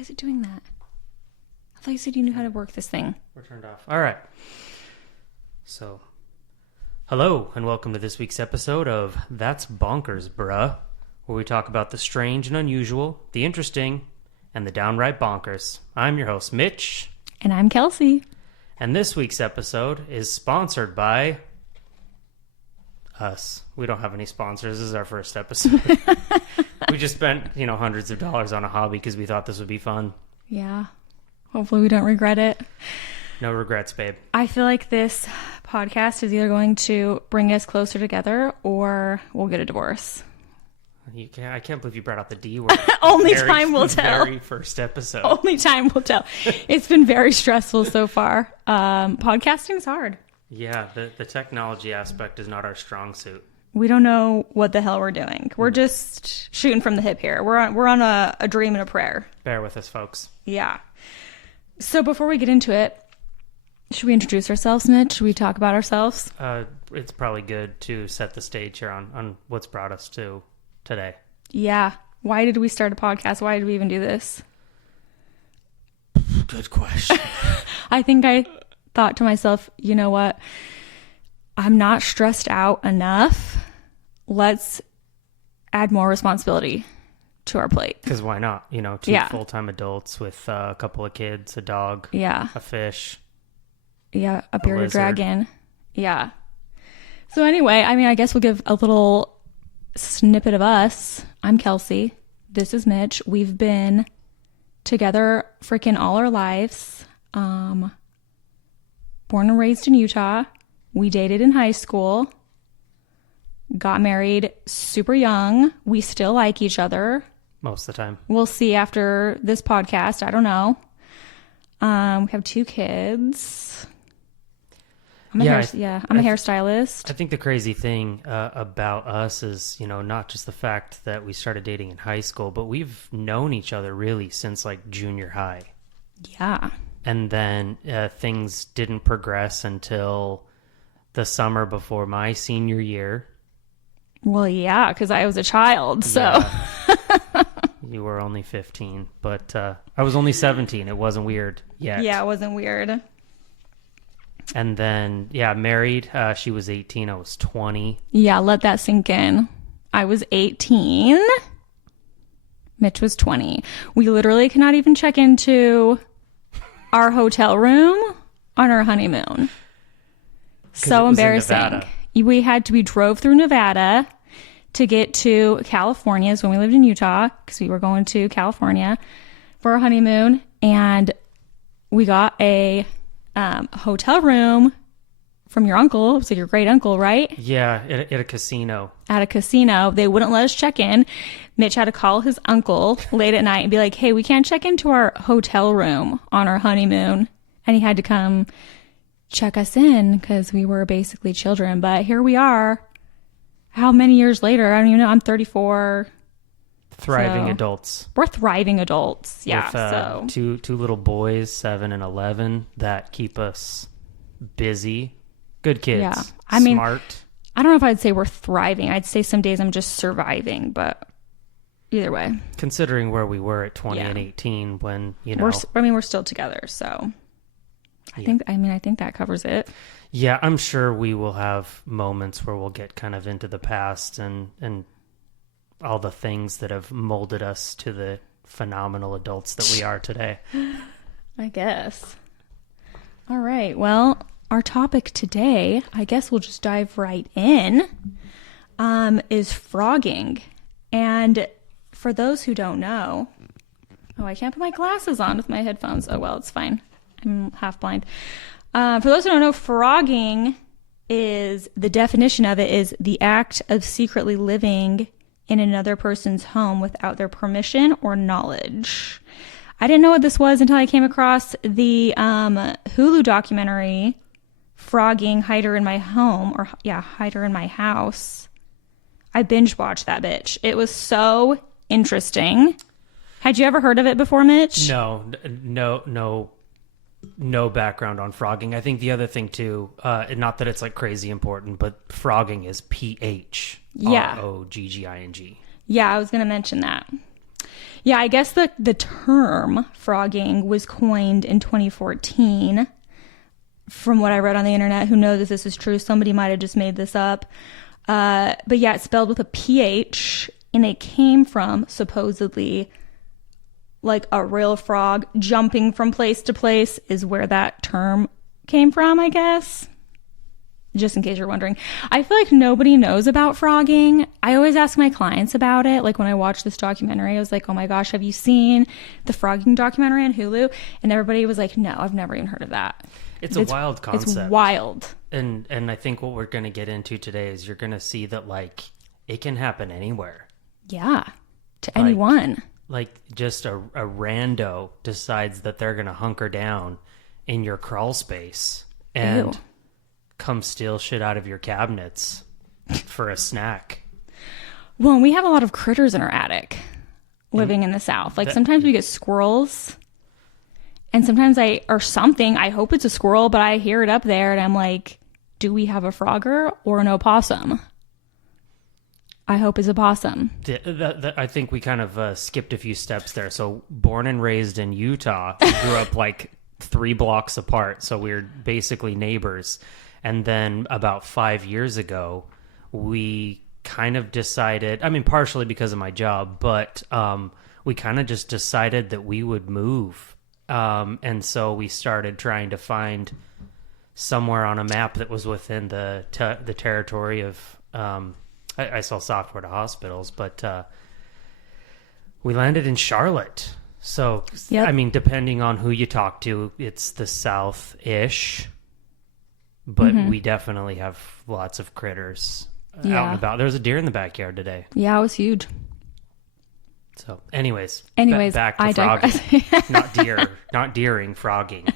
is it doing that? I thought you said you knew how to work this thing. We're turned off. All right. So, hello and welcome to this week's episode of That's Bonkers, Bruh, where we talk about the strange and unusual, the interesting, and the downright bonkers. I'm your host, Mitch. And I'm Kelsey. And this week's episode is sponsored by us. We don't have any sponsors. This is our first episode. We just spent, hundreds of dollars on a hobby because we thought this would be fun. Yeah. Hopefully we don't regret it. No regrets, babe. I feel like this podcast is either going to bring us closer together or we'll get a divorce. I can't believe you brought out the D word. Only time will tell. Very first episode. Only time will tell. It's been very stressful so far. Podcasting's hard. Yeah, the technology aspect is not our strong suit. We don't know what the hell we're doing. We're just shooting from the hip here. We're on a dream and a prayer. Bear with us, folks. Yeah. So before we get into it, should we introduce ourselves, Mitch? Should we talk about ourselves? It's probably good to set the stage here on what's brought us to today. Yeah. Why did we start a podcast? Why did we even do this? Good question. I think I thought to myself, you know what? I'm not stressed out enough. Let's add more responsibility to our plate. Because why not? Two full-time adults with a couple of kids, a dog, a fish. Yeah, a bearded dragon. Yeah. So anyway, I guess we'll give a little snippet of us. I'm Kelsey. This is Mitch. We've been together freaking all our lives. Born and raised in Utah. We dated in high school. Got married super young. We still like each other. Most of the time. We'll see after this podcast. I don't know. We have 2 kids. I'm a hairstylist. I think the crazy thing about us is, not just the fact that we started dating in high school, but we've known each other really since like junior high. Yeah. And then things didn't progress until the summer before my senior year. Well, yeah, because I was a child, so. Yeah. You were only 15, but I was only 17. It wasn't weird yet. Yeah, it wasn't weird. And then, married. She was 18. I was 20. Yeah, let that sink in. I was 18. Mitch was 20. We literally cannot even check into our hotel room on our honeymoon. So embarrassing. We drove through Nevada to get to California when we lived in Utah because we were going to California for our honeymoon, and we got a hotel room from your uncle. It was like your great uncle, right? Yeah, at a casino. At a casino. They wouldn't let us check in. Mitch had to call his uncle late at night and be like, hey, we can't check into our hotel room on our honeymoon. And he had to come check us in because we were basically children. But here we are. How many years later? I don't even know. I'm 34. Thriving adults. We're thriving adults. Yeah. With two little boys, 7 and 11, that keep us busy. Good kids. Yeah. Smart. I don't know if I'd say we're thriving. I'd say some days I'm just surviving, but either way. Considering where we were at 20 and 18 when, we're still together, so I think that covers it. Yeah, I'm sure we will have moments where we'll get kind of into the past and all the things that have molded us to the phenomenal adults that we are today. I guess. All right. Well, our topic today, I guess we'll just dive right in, is phrogging. And for those who don't know, I can't put my glasses on with my headphones. Oh, well, it's fine. I'm half blind. For those who don't know, phrogging the definition of it is the act of secretly living in another person's home without their permission or knowledge. I didn't know what this was until I came across the Hulu documentary, Phrogging, Hide Her in My Home, Hide Her in My House. I binge watched that bitch. It was so interesting. Had you ever heard of it before, Mitch? No background on phrogging. I think the other thing too, not that it's like crazy important, but phrogging is Phrogging. Yeah, I was going to mention that. Yeah, I guess the term frogging was coined in 2014. From what I read on the internet, who knows if this is true? Somebody might have just made this up. But yeah, it's spelled with a PH, and it came from, supposedly, like a real frog jumping from place to place is where that term came from, I guess. Just in case you're wondering. I feel like nobody knows about frogging. I always ask my clients about it. Like when I watched this documentary, I was like, oh my gosh, have you seen the frogging documentary on Hulu? And everybody was like, no, I've never even heard of that. It's a wild concept. It's wild. And I think what we're going to get into today is you're going to see that, like, it can happen anywhere. Yeah. To anyone. Like just a rando decides that they're going to hunker down in your crawl space and come steal shit out of your cabinets for a snack. Well, we have a lot of critters in our attic living in the South. Like sometimes we get squirrels. And sometimes I hope it's a squirrel, but I hear it up there and I'm like, do we have a frogger or an opossum? I hope it's a possum. I think we kind of skipped a few steps there. So born and raised in Utah, grew up like 3 blocks apart. So we're basically neighbors. And then about 5 years ago, we kind of decided, I mean, partially because of my job, but we kind of just decided that we would move. And so we started trying to find somewhere on a map that was within the territory of, I sell software to hospitals, but we landed in Charlotte. So, yep. I mean, depending on who you talk to, it's the South-ish, but we definitely have lots of critters out and about. There was a deer in the backyard today. Yeah, it was huge. So, anyways, back to frogging. not deering, frogging.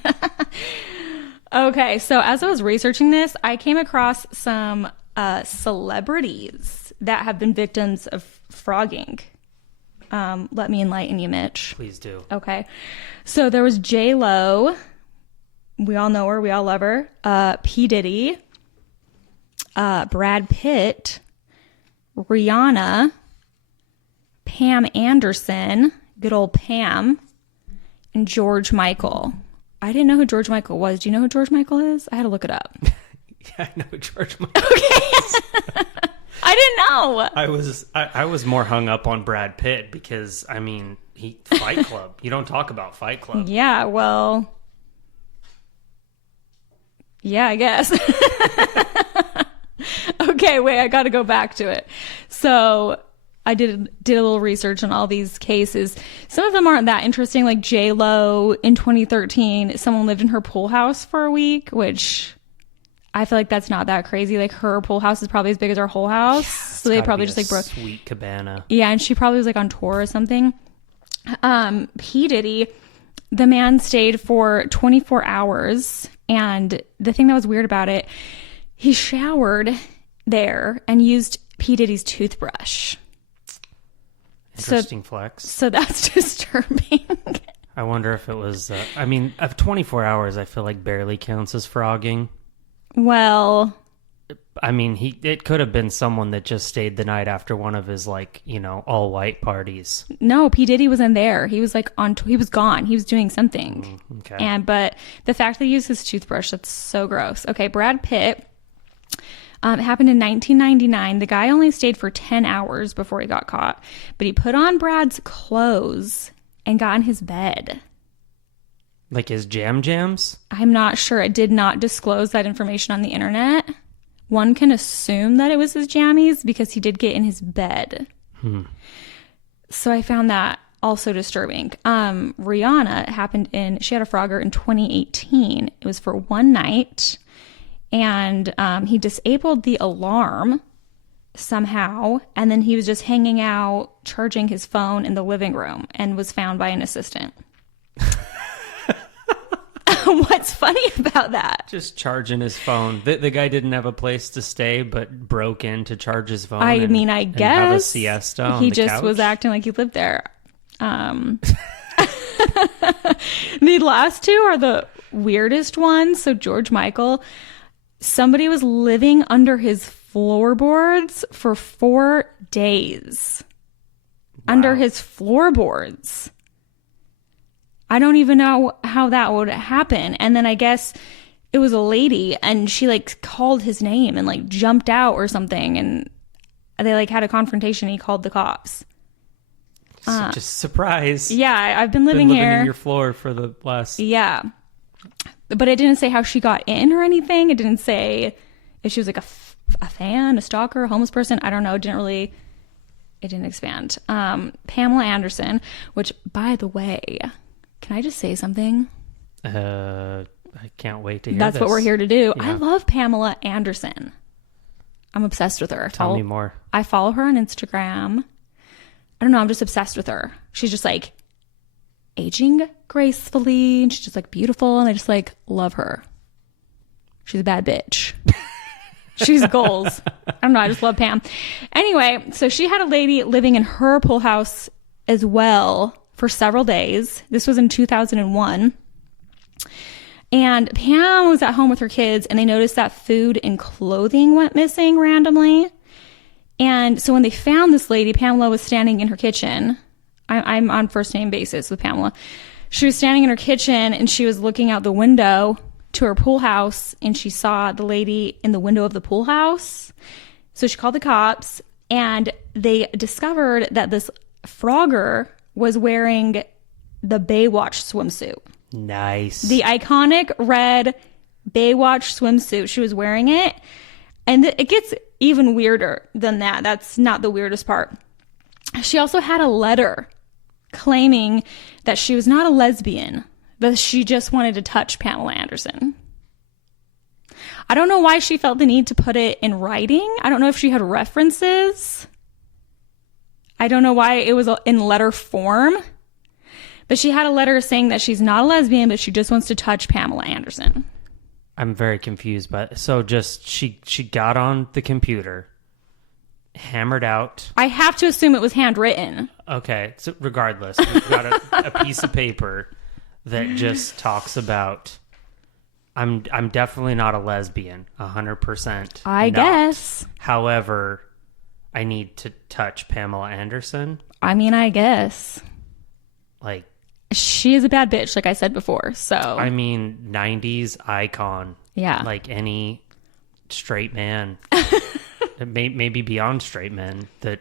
Okay, so as I was researching this, I came across some celebrities that have been victims of frogging. Let me enlighten you, Mitch. Please do. Okay, so there was J-Lo. We all know her. We all love her. P. Diddy. Brad Pitt. Rihanna. Pam Anderson, good old Pam, and George Michael. I didn't know who George Michael was. Do you know who George Michael is? I had to look it up. Yeah, I know who George Michael is. Okay. I didn't know. I was more hung up on Brad Pitt because, I mean, Fight Club. You don't talk about Fight Club. Yeah, well, yeah, I guess. Okay, wait, I got to go back to it. So I did a little research on all these cases. Some of them aren't that interesting. Like J-Lo in 2013, someone lived in her pool house for a week, which I feel like that's not that crazy. Like her pool house is probably as big as our whole house. Yeah, so they probably just like broke. Sweet cabana. Yeah, and she probably was like on tour or something. P. Diddy, the man stayed for 24 hours. And the thing that was weird about it, he showered there and used P. Diddy's toothbrush. Interesting flex. So that's disturbing. I wonder if it was, I mean, of 24 hours, I feel like barely counts as frogging. Well, I mean, it could have been someone that just stayed the night after one of his, like, you know, all white parties. No, P. Diddy wasn't there. He was like he was gone. He was doing something. Okay. But the fact that he used his toothbrush, that's so gross. Okay. Brad Pitt. It happened in 1999. The guy only stayed for 10 hours before he got caught, but he put on Brad's clothes and got in his bed. Like his jams? I'm not sure. It did not disclose that information on the internet. One can assume that it was his jammies because he did get in his bed. So I found that also disturbing. Rihanna, she had a Frogger in 2018. It was for one night. And he disabled the alarm somehow. And then he was just hanging out, charging his phone in the living room and was found by an assistant. What's funny about that? Just charging his phone. The guy didn't have a place to stay, but broke in to charge his phone. I guess. Have a siesta on he the just couch. Was acting like he lived there. The last two are the weirdest ones. So George Michael, somebody was living under his floorboards for 4 days. under his floorboards. I don't even know how that would happen. And then I guess it was a lady and she like called his name and like jumped out or something. And they like had a confrontation. He called the cops. Just surprise. Yeah, I've been living here. In your floor for the last... Yeah. But it didn't say how she got in or anything. It didn't say if she was like a fan, a stalker, a homeless person. I don't know. It didn't expand. Pamela Anderson, which, by the way, can I just say something? I can't wait to hear That's this. what we're here to do. Yeah. I love Pamela Anderson. I'm obsessed with her. Tell me more. I follow her on Instagram. I don't know. I'm just obsessed with her. She's just like aging gracefully. And she's just like beautiful. And I just like love her. She's a bad bitch. She's goals. I don't know. I just love Pam. Anyway, so she had a lady living in her pool house as well for several days. This was in 2001. And Pam was at home with her kids and they noticed that food and clothing went missing randomly. And so when they found this lady, Pamela was standing in her kitchen. I'm on first name basis with Pamela. She was standing in her kitchen and she was looking out the window to her pool house and she saw the lady in the window of the pool house. So she called the cops and they discovered that this Frogger was wearing the Baywatch swimsuit. Nice. The iconic red Baywatch swimsuit. She was wearing it. And it gets even weirder than that. That's not the weirdest part. She also had a letter claiming that she was not a lesbian, but she just wanted to touch Pamela Anderson. I don't know why she felt the need to put it in writing. I don't know if she had references. I don't know why it was in letter form. But she had a letter saying that she's not a lesbian, but she just wants to touch Pamela Anderson. I'm very confused, but so just she got on the computer, hammered out. I have to assume it was handwritten. Okay, so regardless, we've got a piece of paper that just talks about I'm definitely not a lesbian, 100%. I guess. However, I need to touch Pamela Anderson. I mean, I guess. Like, she is a bad bitch, like I said before. So I mean, 90s icon. Yeah. Like any straight man, maybe beyond straight men that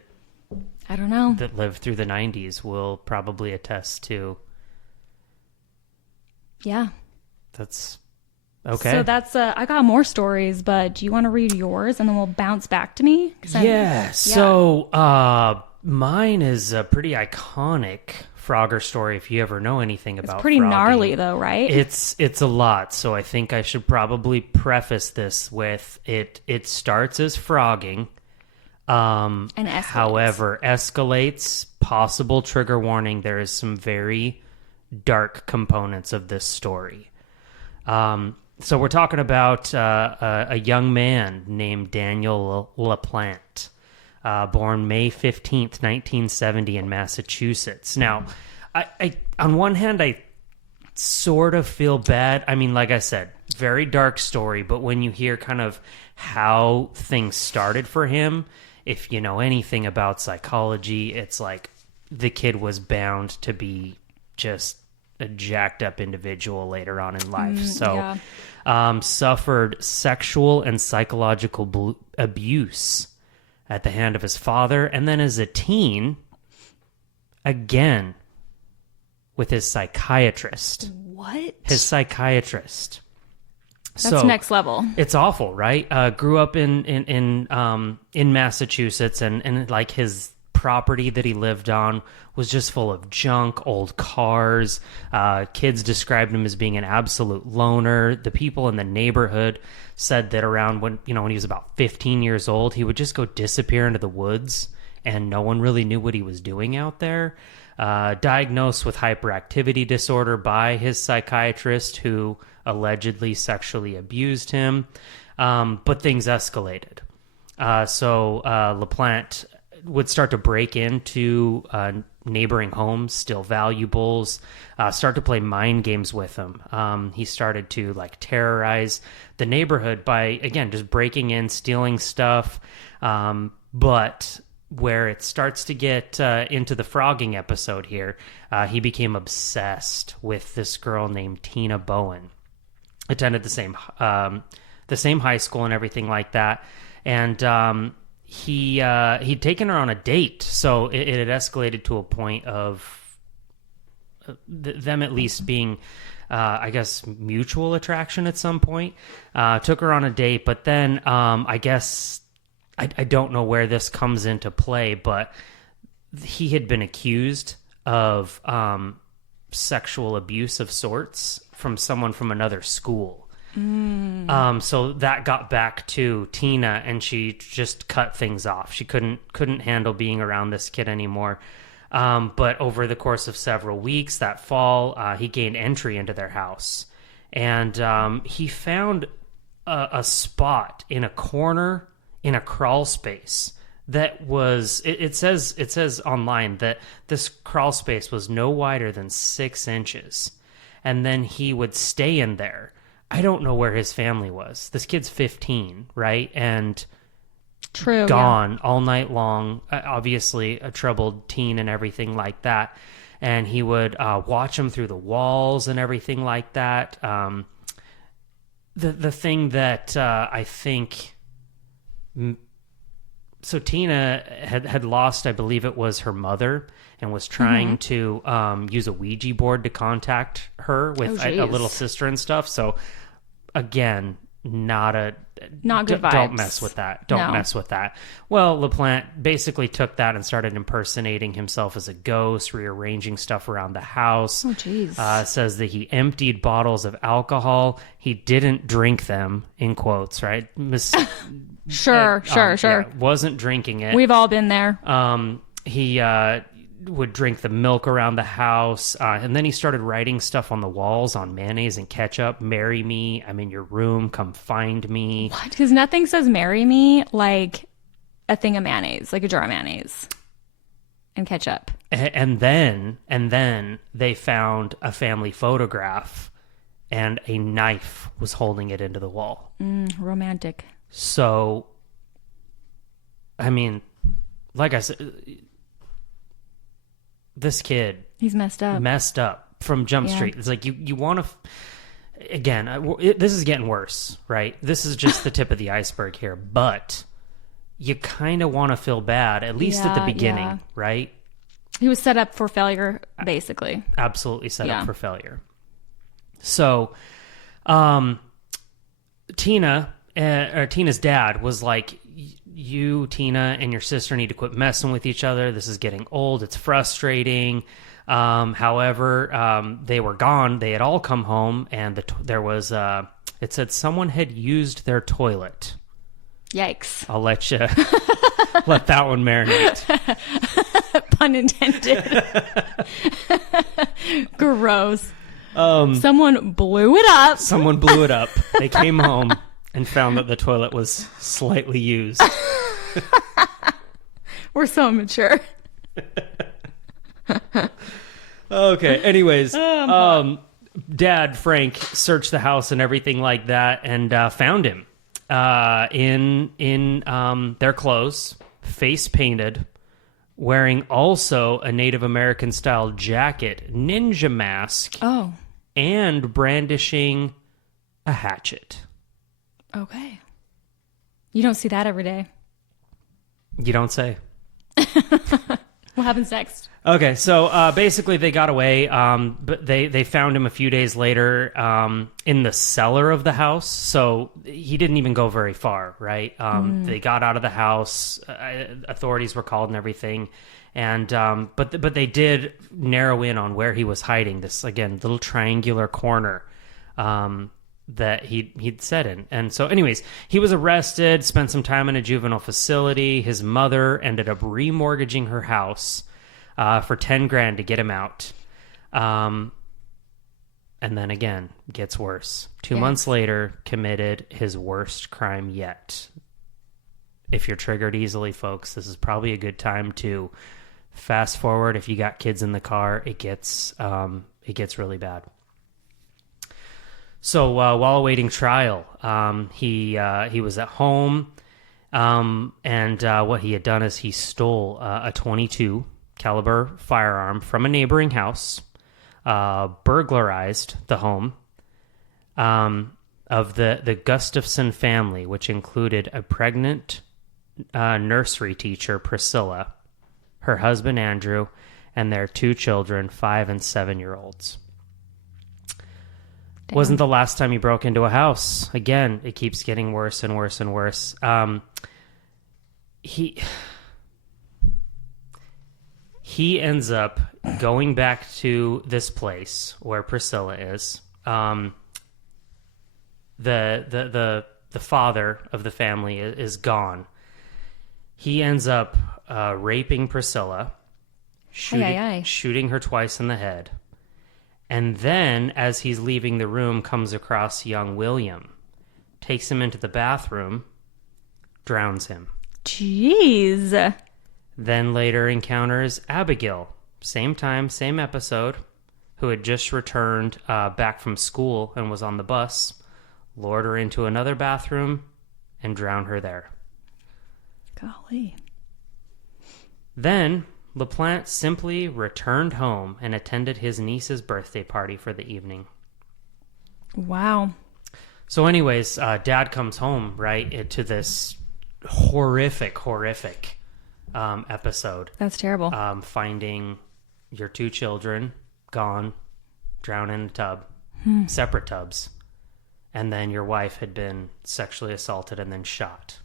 I don't know, that lived through the 90s will probably attest to. Yeah. That's okay. So that's I got more stories, but do you want to read yours and then we'll bounce back to me? Yeah. So mine is a pretty iconic Frogger story. If you ever know anything about, it's pretty frogging. gnarly though, right? It's a lot. So I think I should probably preface this with it starts as frogging, and escalates. however escalates. Possible trigger warning. There is some very dark components of this story. So we're talking about a young man named Daniel LaPlante. Born May 15th, 1970 in Massachusetts. Now, I on one hand, I sort of feel bad. I mean, like I said, very dark story, but when you hear kind of how things started for him, if you know anything about psychology, it's like the kid was bound to be just a jacked up individual later on in life. Suffered sexual and psychological abuse at the hand of his father, and then as a teen, again, with his psychiatrist. What? His psychiatrist. That's next level. It's awful, right? Grew up in Massachusetts, and like his property that he lived on was just full of junk, old cars. Kids described him as being an absolute loner. The people in the neighborhood said that around when he was about 15 years old, he would just go disappear into the woods and no one really knew what he was doing out there. Diagnosed with hyperactivity disorder by his psychiatrist, who allegedly sexually abused him. But things escalated. So LaPlante would start to break into neighboring homes, steal valuables, start to play mind games with them. He started to terrorize the neighborhood by, again, just breaking in, stealing stuff. But where it starts to get into the Phrogging episode here. He became obsessed with this girl named Tina Bowen. Attended the same high school and everything like that, and he'd taken her on a date, so it had escalated to a point of them at least being, I guess, mutual attraction at some point. Took her on a date, but then I guess I don't know where this comes into play, but he had been accused of sexual abuse of sorts from someone from another school. So that got back to Tina, and she just cut things off. She couldn't handle being around this kid anymore. But over the course of several weeks that fall, he gained entry into their house, and he found a spot in a corner in a crawl space that was, it says online that this crawl space was no wider than 6 inches. And then he would stay in there. I don't know where his family was. This kid's 15, right? And True, gone all night long. Obviously a troubled teen and everything like that. And he would watch him through the walls and everything like that. The thing that I think... So Tina had lost, I believe it was her mother, and was trying to use a Ouija board to contact her with a little sister and stuff. So again, not good vibes. Don't mess with that. Don't mess with that. Well, LaPlante basically took that and started impersonating himself as a ghost, rearranging stuff around the house. Oh, jeez. Says that he emptied bottles of alcohol. He didn't drink them, in quotes, right? Sure. Yeah, wasn't drinking it. We've all been there. He would drink the milk around the house, and then he started writing stuff on the walls on mayonnaise and ketchup. Marry me. I'm in your room. Come find me. What? Because nothing says marry me like a thing of mayonnaise, like a jar of mayonnaise and ketchup. And then they found a family photograph, and a knife was holding it into the wall. Romantic. So, I mean, like I said, this kid... He's messed up from Jump Street. It's like you want to... Again, this is getting worse, right? This is just the tip of the iceberg here. But you kind of want to feel bad, at least at the beginning, right? He was set up for failure, basically. Absolutely set up for failure. So, Tina's dad was like, you, Tina, and your sister need to quit messing with each other. This is getting old. It's frustrating. However, they were gone. They had all come home, and there was, it said someone had used their toilet. Yikes. I'll let you let that one marinate. Pun intended. Gross. Someone blew it up. Someone blew it up. They came home and found that the toilet was slightly used. We're so immature. Okay. Anyways, Dad, Frank, searched the house and everything like that, and found him in their clothes, face painted, wearing also a Native American style jacket, ninja mask, and brandishing a hatchet. Okay. You don't see that every day. You don't say. What happens next? Okay, so basically they got away, but they found him a few days later in the cellar of the house. So he didn't even go very far, right? They got out of the house. Authorities were called and everything, and but they did narrow in on where he was hiding. This, again, little triangular corner that he'd set in. And so anyways, he was arrested, spent some time in a juvenile facility. His mother ended up remortgaging her house for $10,000 to get him out. And then again, gets worse. 2 months later, committed his worst crime yet. If you're triggered easily, folks, this is probably a good time to fast forward. If you got kids in the car, it gets really bad. So while awaiting trial, he was at home. And what he had done is he stole a .22 caliber firearm from a neighboring house, burglarized the home of the Gustafson family, which included a pregnant nursery teacher, Priscilla, her husband, Andrew, and their 2 children, 5 and 7-year-olds. Damn. Wasn't the last time he broke into a house. Again, it keeps getting worse and worse and worse. He ends up going back to this place where Priscilla is. The father of the family is gone. He ends up raping Priscilla, shooting her twice in the head. And then, as he's leaving the room, comes across young William, takes him into the bathroom, drowns him. Jeez. Then later encounters Abigail, same time, same episode, who had just returned back from school and was on the bus, lured her into another bathroom, and drowned her there. Golly. Then LaPlante simply returned home and attended his niece's birthday party for the evening. Wow. So anyways, Dad comes home, right, to this horrific episode. That's terrible. Finding your 2 children gone, drowned in a tub, separate tubs. And then your wife had been sexually assaulted and then shot.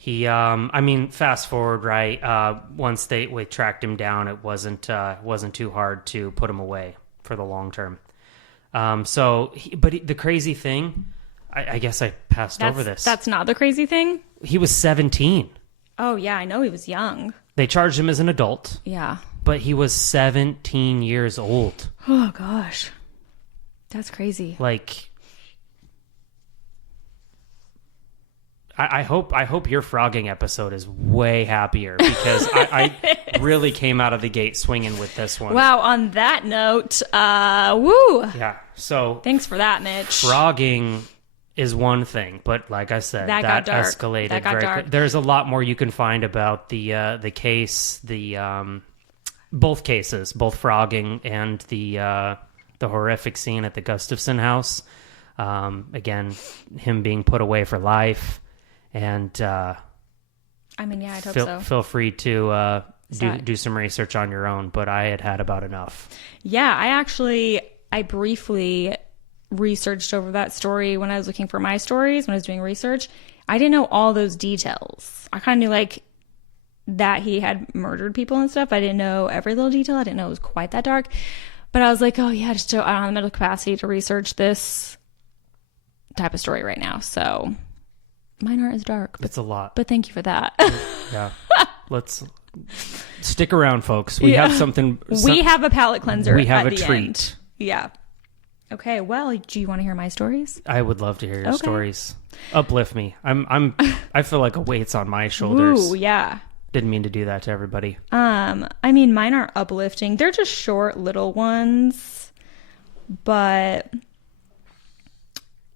He, fast forward, right? Once they tracked him down, it wasn't too hard to put him away for the long term. But the crazy thing, I guess I passed over this. That's not the crazy thing? He was 17. Oh, yeah, I know he was young. They charged him as an adult. Yeah. But he was 17 years old. Oh, gosh. That's crazy. Like, I hope your Phrogging episode is way happier, because I really came out of the gate swinging with this one. Wow, on that note, woo. Yeah, so Thanks for that, Mitch. Phrogging is one thing, but like I said, that got dark. Escalated that got very dark. quick. There's a lot more you can find about the case, both cases, both Phrogging and the horrific scene at the Gustafson house. Again, him being put away for life. And I'd hope so. Feel free to do some research on your own, but I had about enough. Yeah, I briefly researched over that story when I was looking for my stories, when I was doing research. I didn't know all those details. I kind of knew like that he had murdered people and stuff. I didn't know every little detail. I didn't know it was quite that dark. But I was like, oh yeah, I don't have the mental capacity to research this type of story right now. So mine aren't as dark. It's a lot. But thank you for that. Yeah. Let's stick around, folks. We have something. We have a palate cleanser. We have at a the treat. End. Yeah. Okay. Well, do you want to hear my stories? I would love to hear your stories. Uplift me. I feel like a weight's on my shoulders. Ooh, yeah. Didn't mean to do that to everybody. Mine aren't uplifting. They're just short little ones, but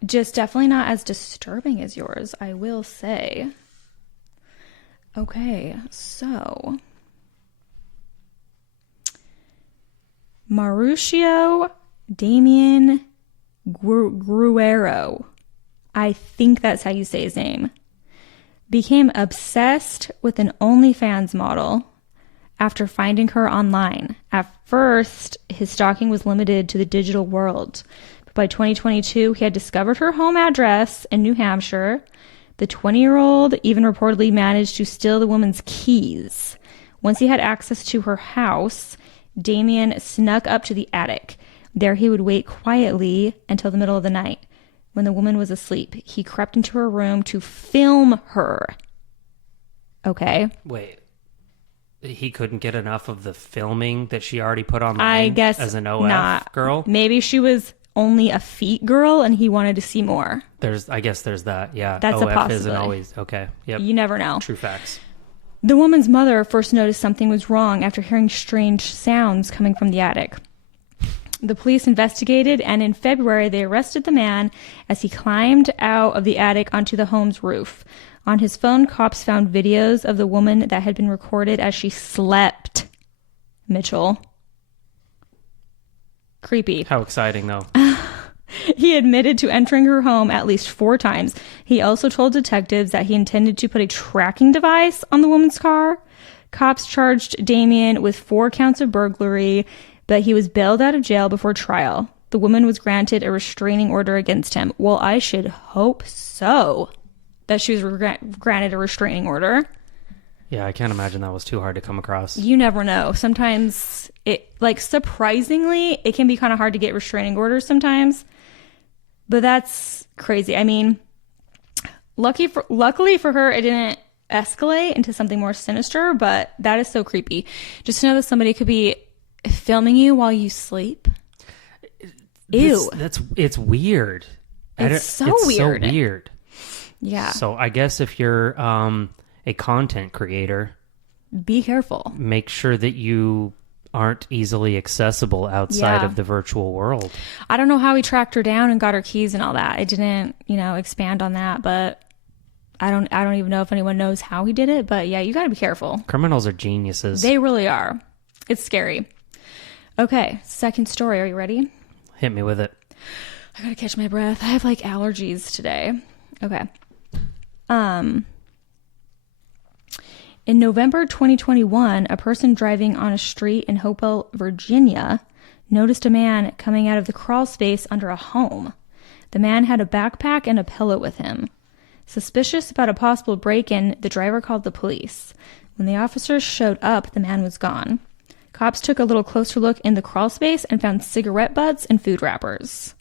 just definitely not as disturbing as yours, I will say. Okay, so Mauricio Damien Gruero, I think that's how you say his name, became obsessed with an OnlyFans model after finding her online. At first, his stalking was limited to the digital world. But by 2022, he had discovered her home address in New Hampshire. The 20-year-old even reportedly managed to steal the woman's keys. Once he had access to her house, Damien snuck up to the attic. There he would wait quietly until the middle of the night. When the woman was asleep, he crept into her room to film her. Okay. Wait. He couldn't get enough of the filming that she already put online I guess as an OF not. girl? Maybe she was only a feet girl and he wanted to see more. I guess there's that. Yeah. That's OF a possibility. isn't always. Okay. Yep. You never know. True facts. The woman's mother first noticed something was wrong after hearing strange sounds coming from the attic. The police investigated, and in February, they arrested the man as he climbed out of the attic onto the home's roof. On his phone, cops found videos of the woman that had been recorded as she slept. Mitchell. Creepy. How exciting, though. He admitted to entering her home at least 4 times. He also told detectives that he intended to put a tracking device on the woman's car. Cops charged Damien with 4 counts of burglary, but he was bailed out of jail before trial. The woman was granted a restraining order against him. Well, I should hope so, that she was granted a restraining order. Yeah, I can't imagine that was too hard to come across. You never know. Sometimes surprisingly, it can be kind of hard to get restraining orders sometimes. But that's crazy. I mean, luckily for her, it didn't escalate into something more sinister, but that is so creepy. Just to know that somebody could be filming you while you sleep. Ew. It's weird. It's so weird. Yeah. So I guess if you're a content creator, be careful. Make sure that you aren't easily accessible outside of the virtual world. I don't know how he tracked her down and got her keys and all that. I didn't, expand on that, but I don't even know if anyone knows how he did it, but yeah, you got to be careful. Criminals are geniuses. They really are. It's scary. Okay, second story. Are you ready? Hit me with it. I got to catch my breath. I have allergies today. Okay. In November 2021, a person driving on a street in Hopewell, Virginia, noticed a man coming out of the crawl space under a home. The man had a backpack and a pillow with him. Suspicious about a possible break-in, the driver called the police. When the officers showed up, the man was gone. Cops took a little closer look in the crawl space and found cigarette butts and food wrappers.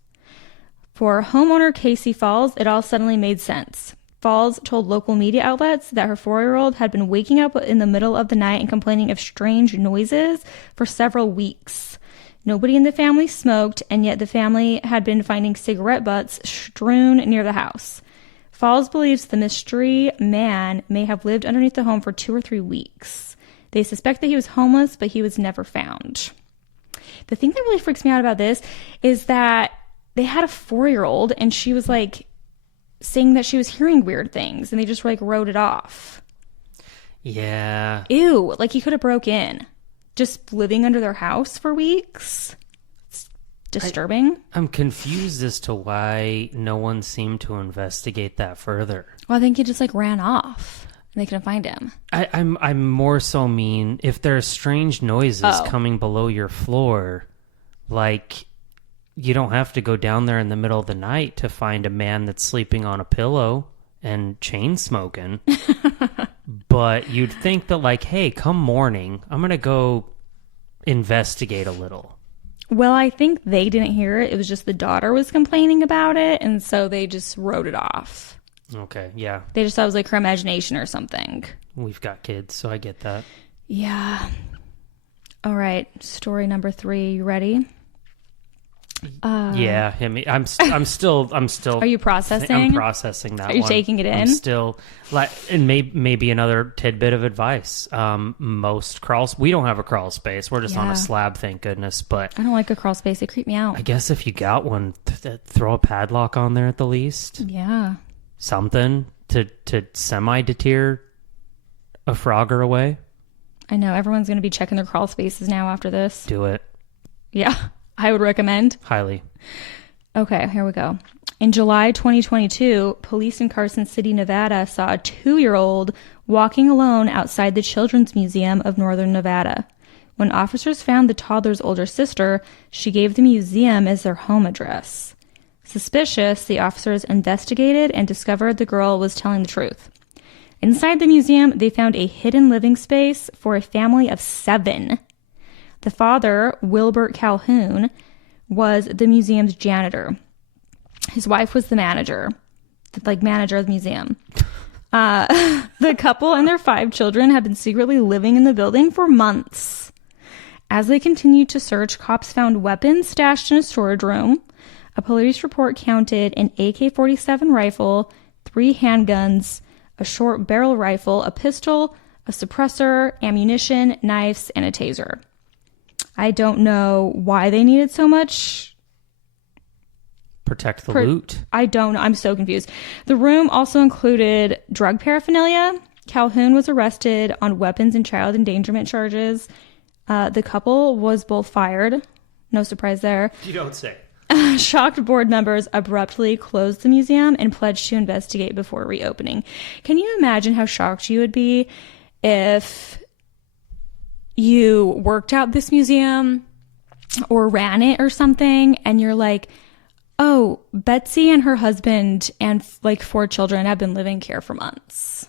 For homeowner Casey Falls, it all suddenly made sense. Falls told local media outlets that her 4-year-old had been waking up in the middle of the night and complaining of strange noises for several weeks. Nobody in the family smoked, and yet the family had been finding cigarette butts strewn near the house. Falls believes the mystery man may have lived underneath the home for 2 or 3 weeks. They suspect that he was homeless, but he was never found. The thing that really freaks me out about this is that they had a 4-year-old, and she was saying that she was hearing weird things, and they just wrote it off. Yeah. Ew, he could have broke in. Just living under their house for weeks. It's disturbing. I'm confused as to why no one seemed to investigate that further. Well, I think he just ran off and they couldn't find him. I'm more so mean if there are strange noises coming below your floor, you don't have to go down there in the middle of the night to find a man that's sleeping on a pillow and chain smoking. But you'd think that hey, come morning, I'm going to go investigate a little. Well, I think they didn't hear it. It was just the daughter was complaining about it. And so they just wrote it off. Okay. Yeah. They just thought it was her imagination or something. We've got kids, so I get that. Yeah. All right. Story number 3. You ready? Yeah, hit me. I'm still. Are you processing? I'm processing that. Are you taking it in? I'm still and maybe another tidbit of advice. Most crawls. We don't have a crawl space. We're just on a slab, thank goodness. But I don't like a crawl space. They creep me out. I guess if you got one, throw a padlock on there at the least. Yeah. Something to semi-deter a frogger away. I know everyone's going to be checking their crawl spaces now after this. Do it. Yeah. I would recommend. Highly. Okay, here we go. In July 2022, police in Carson City, Nevada saw a 2-year-old walking alone outside the Children's Museum of Northern Nevada. When officers found the toddler's older sister, she gave the museum as their home address. Suspicious, the officers investigated and discovered the girl was telling the truth. Inside the museum, they found a hidden living space for a family of 7. The father, Wilbert Calhoun, was the museum's janitor. His wife was the manager of the museum. The couple and their 5 children have been secretly living in the building for months. As they continued to search, cops found weapons stashed in a storage room. A police report counted an AK-47 rifle, 3 handguns, a short barrel rifle, a pistol, a suppressor, ammunition, knives, and a taser. I don't know why they needed so much. Protect the loot. I don't know. I'm so confused. The room also included drug paraphernalia. Calhoun was arrested on weapons and child endangerment charges. The couple was both fired. No surprise there. You don't say. Shocked board members abruptly closed the museum and pledged to investigate before reopening. Can you imagine how shocked you would be if you worked out this museum or ran it or something, and you're like, oh, Betsy and her husband and like 4 children have been living here for months.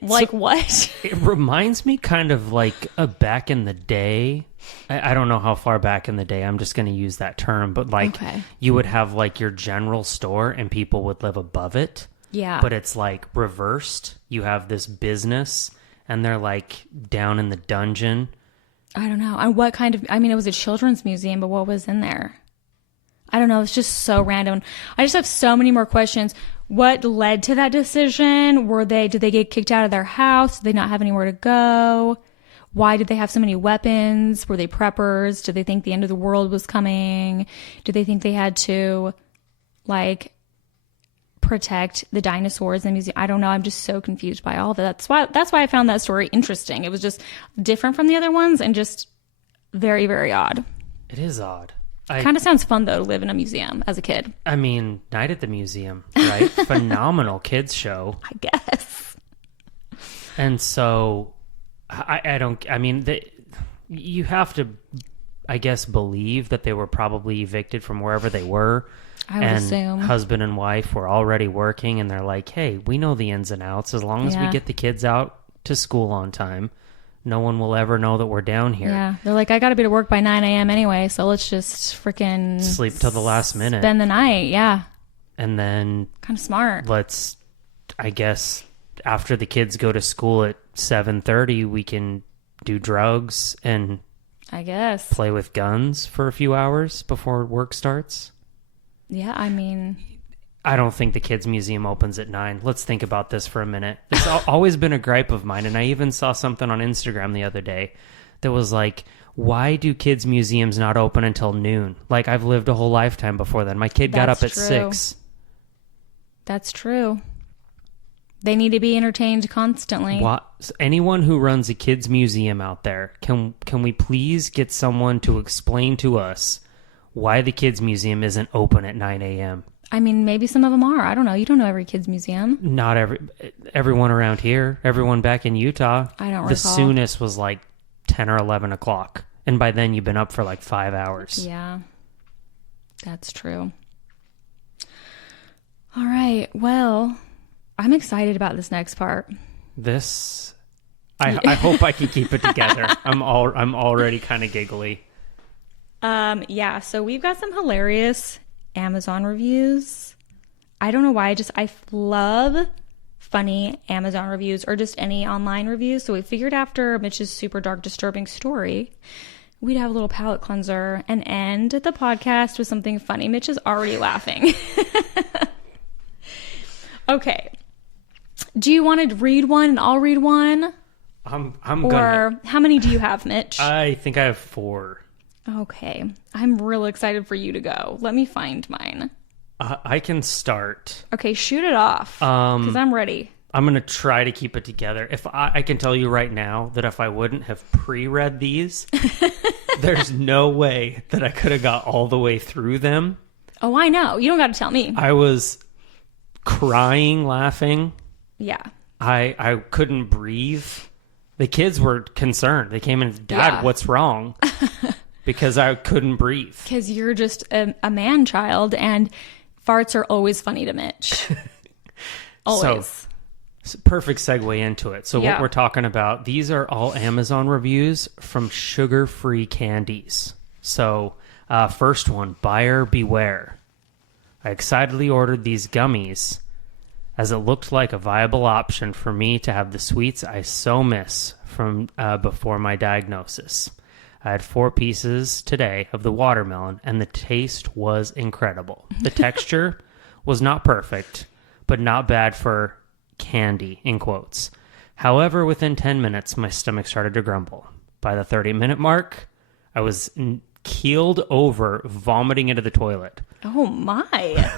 What? It reminds me kind of like a back in the day. I don't know how far back in the day. I'm just going to use that term. But like you would have like your general store and people would live above it. Yeah. But it's like reversed. You have this business and they're like down in the dungeon. I don't know. And what kind of, I mean, it was a children's museum, but what was in there? I don't know. It's just so random. I just have so many more questions. What led to that decision? Did they get kicked out of their house? Did they not have anywhere to go? Why did they have so many weapons? Were they preppers? Did they think the end of the world was coming? Did they think they had to, like, protect the dinosaurs in the museum? I don't know. I'm just so confused by all of that. That's why I found that story interesting. It was just different from the other ones and just very, very odd. It is odd. Kind of sounds fun, though, to live in a museum as a kid. I mean, Night at the Museum, right? Phenomenal kids show. I guess. And so, you have to, I guess, believe that they were probably evicted from wherever they were. I would assume. Husband and wife were already working, and they're like, hey, we know the ins and outs. As long as we get the kids out to school on time, no one will ever know that we're down here. Yeah. They're like, I got to be to work by 9 a.m. anyway, so let's just freaking sleep till the last minute. Spend the night, yeah. And then... kind of smart. Let's, I guess, after the kids go to school at 7:30, we can do drugs and... I guess. Play with guns for a few hours before work starts. Yeah, I mean... I don't think the kids' museum opens at 9. Let's think about this for a minute. It's always been a gripe of mine, and I even saw something on Instagram the other day that was like, why do kids' museums not open until noon? Like, I've lived a whole lifetime before then. My kid got up at 6. That's true. They need to be entertained constantly. Anyone who runs a kids' museum out there, can we please get someone to explain to us why the kids' museum isn't open at 9 a.m.? I mean, maybe some of them are. I don't know. You don't know every kid's museum. Not everyone around here. Everyone back in Utah. I don't recall. The soonest was like 10 or 11 o'clock. And by then you've been up for like 5 hours. Yeah, that's true. All right. Well, I'm excited about this next part. I hope I can keep it together. I'm already kind of giggly. Yeah. So we've got some hilarious Amazon reviews. I don't know why. I love funny Amazon reviews or just any online reviews. So we figured after Mitch's super dark, disturbing story, we'd have a little palate cleanser and end the podcast with something funny. Mitch is already laughing. Okay. Do you want to read one and I'll read one? I'm or gonna. How many do you have, Mitch? I think I have 4. Okay. I'm real excited for you to go. Let me find mine. I can start. Okay, shoot it off. Because I'm ready. I'm going to try to keep it together. If I can tell you right now that if I wouldn't have pre-read these, there's no way that I could have got all the way through them. Oh, I know. You don't got to tell me. I was crying, laughing. Yeah. I couldn't breathe. The kids were concerned. They came in, Dad, what's wrong? Because I couldn't breathe. Because you're just a man child, and farts are always funny to Mitch. Always. So, perfect segue into it. So what we're talking about, these are all Amazon reviews from sugar-free candies. So first one, buyer beware. I excitedly ordered these gummies as it looked like a viable option for me to have the sweets I so miss from before my diagnosis. I had 4 pieces today of the watermelon, and the taste was incredible. The texture was not perfect, but not bad for candy, in quotes. However, within 10 minutes, my stomach started to grumble. by the 30-minute mark, I was keeled over, vomiting into the toilet. Oh, my.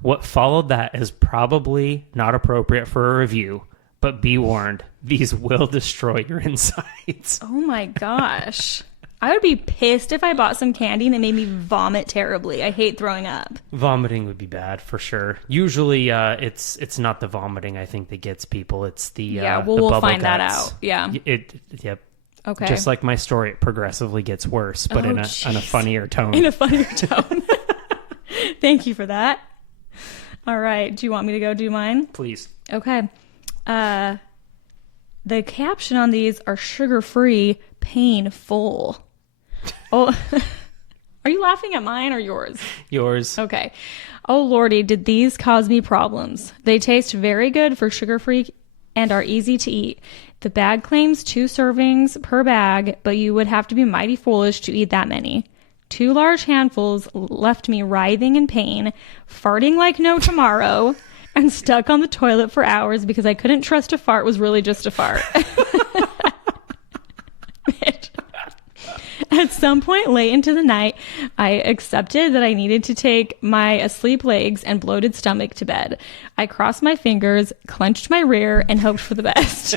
What followed that is probably not appropriate for a review, but be warned, these will destroy your insides. Oh, my gosh. I would be pissed if I bought some candy and it made me vomit terribly. I hate throwing up. Vomiting would be bad for sure. Usually, it's not the vomiting I think that gets people. It's the the we'll bubble find that guts. out. Yeah. Yep. Okay. Just like my story, it progressively gets worse, but in a funnier tone. In a funnier tone. Thank you for that. All right. Do you want me to go do mine? Please. Okay. The caption on these are sugar-free, painful. Oh, are you laughing at mine or yours? Yours. Okay. Oh, Lordy, did these cause me problems? They taste very good for sugar-free and are easy to eat. The bag claims 2 servings per bag, but you would have to be mighty foolish to eat that many. 2 large handfuls left me writhing in pain, farting like no tomorrow, and stuck on the toilet for hours because I couldn't trust a fart was really just a fart. At some point late into the night, I accepted that I needed to take my asleep legs and bloated stomach to bed. I crossed my fingers, clenched my rear, and hoped for the best.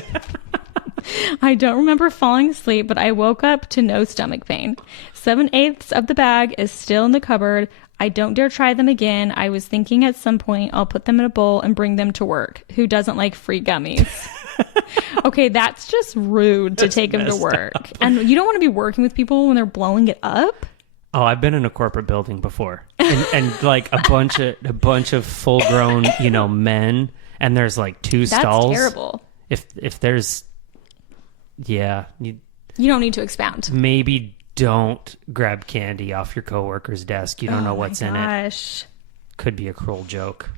I don't remember falling asleep, but I woke up to no stomach pain. 7/8 of the bag is still in the cupboard. I don't dare try them again. I was thinking at some point I'll put them in a bowl and bring them to work. Who doesn't like free gummies? Okay, that's just rude to take them to work. And you don't want to be working with people when they're blowing it up. Oh, I've been in a corporate building before, and like a bunch of full grown, men, and there's like 2 stalls. That's terrible. If there's, you don't need to expound. Maybe don't grab candy off your coworker's desk. You don't know what's in it. Could be a cruel joke.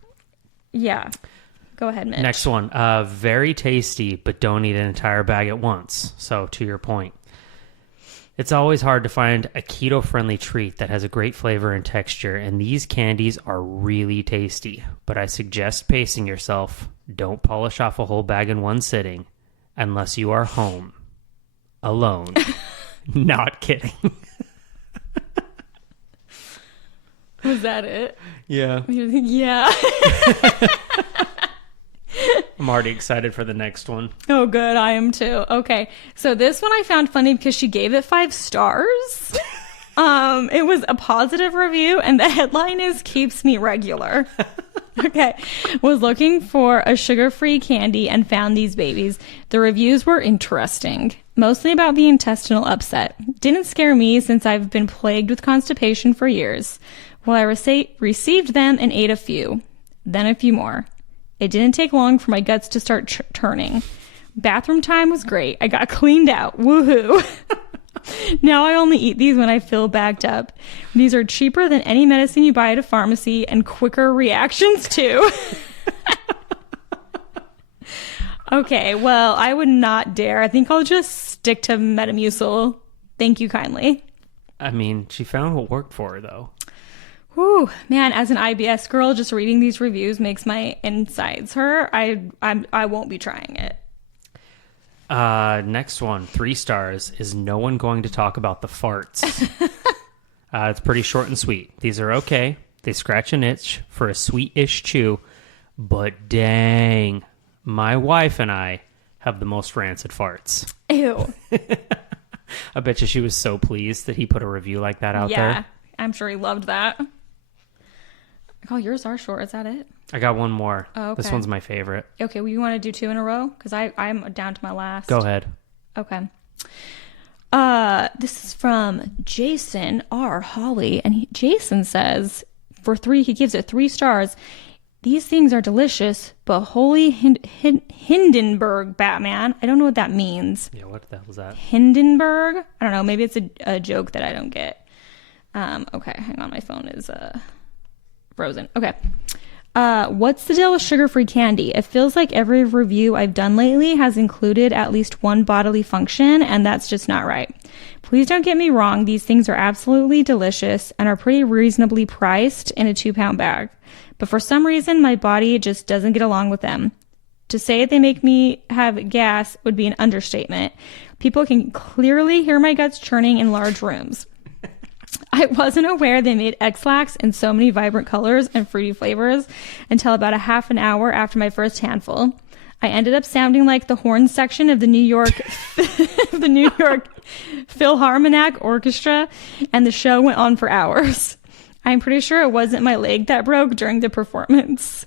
Yeah. Go ahead, Mitch. Next one. Very tasty, but don't eat an entire bag at once. So, to your point, it's always hard to find a keto-friendly treat that has a great flavor and texture, and these candies are really tasty. But I suggest pacing yourself. Don't polish off a whole bag in one sitting, unless you are home, alone. Not kidding. Was that it? Yeah. Yeah. I'm already excited for the next one. Oh, good. I am too. Okay. So this one I found funny because she gave it 5 stars. It was a positive review, and the headline is "Keeps Me Regular." Okay. Was looking for a sugar-free candy and found these babies. The reviews were interesting, mostly about the intestinal upset. Didn't scare me since I've been plagued with constipation for years. Well, I received them and ate a few, then a few more. It didn't take long for my guts to start turning. Bathroom time was great. I got cleaned out. Woohoo. Now I only eat these when I feel backed up. These are cheaper than any medicine you buy at a pharmacy and quicker reactions too. Okay, well, I would not dare. I think I'll just stick to Metamucil. Thank you kindly. I mean, she found what worked for her, though. Whew, man, as an IBS girl, just reading these reviews makes my insides hurt. I won't be trying it. Next one, 3 stars. Is no one going to talk about the farts? It's pretty short and sweet. These are okay. They scratch an itch for a sweet-ish chew, but dang, my wife and I have the most rancid farts. Ew. I bet you she was so pleased that he put a review like that out there. Yeah, I'm sure he loved that. Oh, yours are short. Is that it? I got one more. Oh, okay. This one's my favorite. Okay, well, you want to do 2 in a row? Because I'm down to my last. Go ahead. Okay. This is from Jason R. Hawley, and Jason says, he gives it 3 stars. These things are delicious, but holy Hindenburg, Batman. I don't know what that means. Yeah, what the hell is that? Hindenburg? I don't know. Maybe it's a joke that I don't get. Okay, hang on. My phone is frozen. Okay. What's the deal with sugar-free candy? It feels like every review I've done lately has included at least one bodily function, and that's just not right. Please don't get me wrong. These things are absolutely delicious and are pretty reasonably priced in a 2-pound bag. But for some reason, my body just doesn't get along with them. To say they make me have gas would be an understatement. People can clearly hear my guts churning in large rooms. I wasn't aware they made X-Lax in so many vibrant colors and fruity flavors until about a half an hour after my first handful. I ended up sounding like the horn section of the New York Philharmonic Orchestra, and the show went on for hours. I'm pretty sure it wasn't my leg that broke during the performance.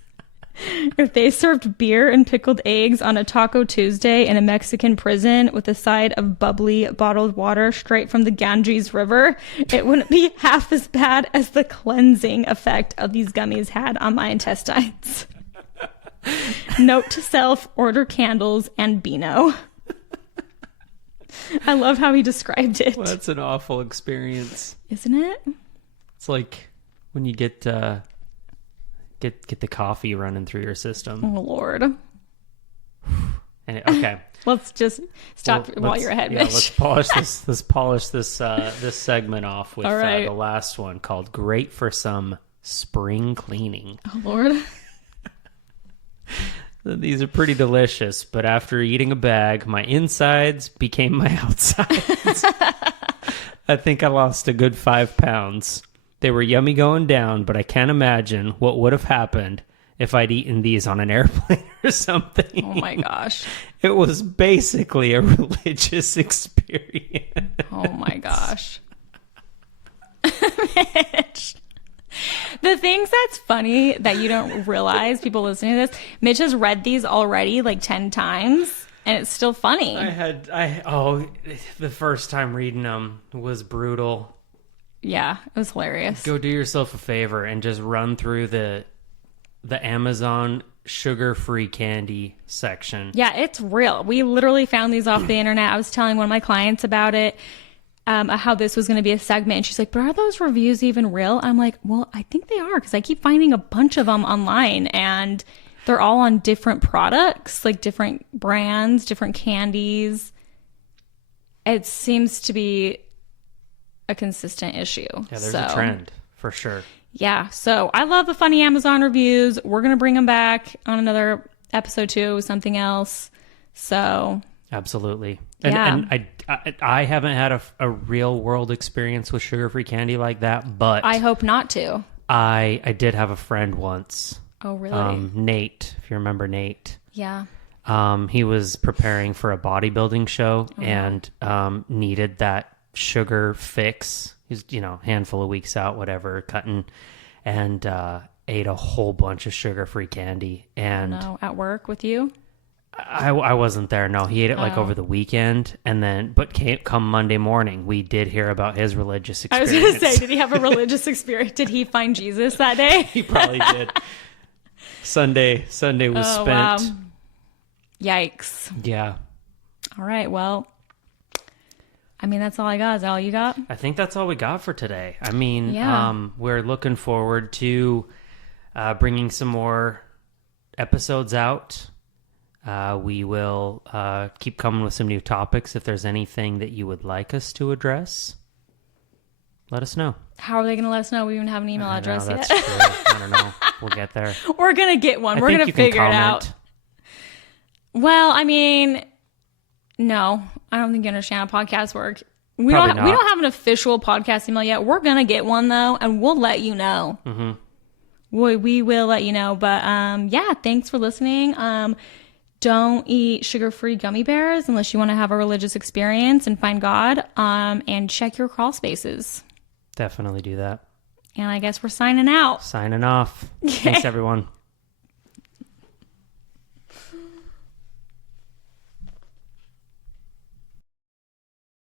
If they served beer and pickled eggs on a Taco Tuesday in a Mexican prison with a side of bubbly bottled water straight from the Ganges River, it wouldn't be half as bad as the cleansing effect of these gummies had on my intestines. Note to self, order candles and Beano. I love how he described it. Well, that's an awful experience. Isn't it? It's like when you get the coffee running through your system. Oh, Lord. Okay. Let's just stop while you're ahead, Mitch. Let's polish this. Let's polish this this segment off with the last one called "Great for Some Spring Cleaning." Oh, Lord. These are pretty delicious, but after eating a bag, my insides became my outsides. I think I lost a good 5 pounds. They were yummy going down, but I can't imagine what would have happened if I'd eaten these on an airplane or something. Oh my gosh. It was basically a religious experience. Oh my gosh. Mitch. The things that's funny that you don't realize, people listening to this, Mitch has read these already like 10 times, and it's still funny. The first time reading them was brutal. Yeah, it was hilarious. Go do yourself a favor and just run through the Amazon sugar-free candy section. Yeah, it's real. We literally found these off the internet. I was telling one of my clients about it, how this was going to be a segment. And she's like, but are those reviews even real? I'm like, well, I think they are, because I keep finding a bunch of them online, and they're all on different products, like different brands, different candies. It seems to be a consistent issue. Yeah, there's a trend for sure. Yeah, so I love the funny Amazon reviews. We're going to bring them back on another episode too, something else. So absolutely. And I haven't had a real world experience with sugar-free candy like that, but I hope not to. I did have a friend once. Oh, really? Nate, if you remember Nate. Yeah. He was preparing for a bodybuilding show and needed that sugar fix. He's, handful of weeks out, whatever, cutting, and ate a whole bunch of sugar-free candy. And at work with you? I wasn't there. No, he ate it over the weekend, and then come Monday morning, we did hear about his religious experience. I was going to say, did he have a religious experience? Did he find Jesus that day? He probably did. Sunday was spent. Wow. Yikes. Yeah. All right. Well, I mean, that's all I got. Is that all you got? I think that's all we got for today. I mean, we're looking forward to bringing some more episodes out. We will keep coming with some new topics. If there's anything that you would like us to address, let us know. How are they going to let us know? We don't even have an email address yet. That's true. I don't know. We'll get there. We're going to get one. We're going to figure it out. Well, I mean, no, I don't think you understand how podcasts work. We don't have an official podcast email yet. We're going to get one though, and we'll let you know. Mm-hmm. We will let you know. But thanks for listening. Don't eat sugar-free gummy bears unless you want to have a religious experience and find God. And check your crawl spaces. Definitely do that. And I guess we're signing out. Signing off. Thanks, everyone.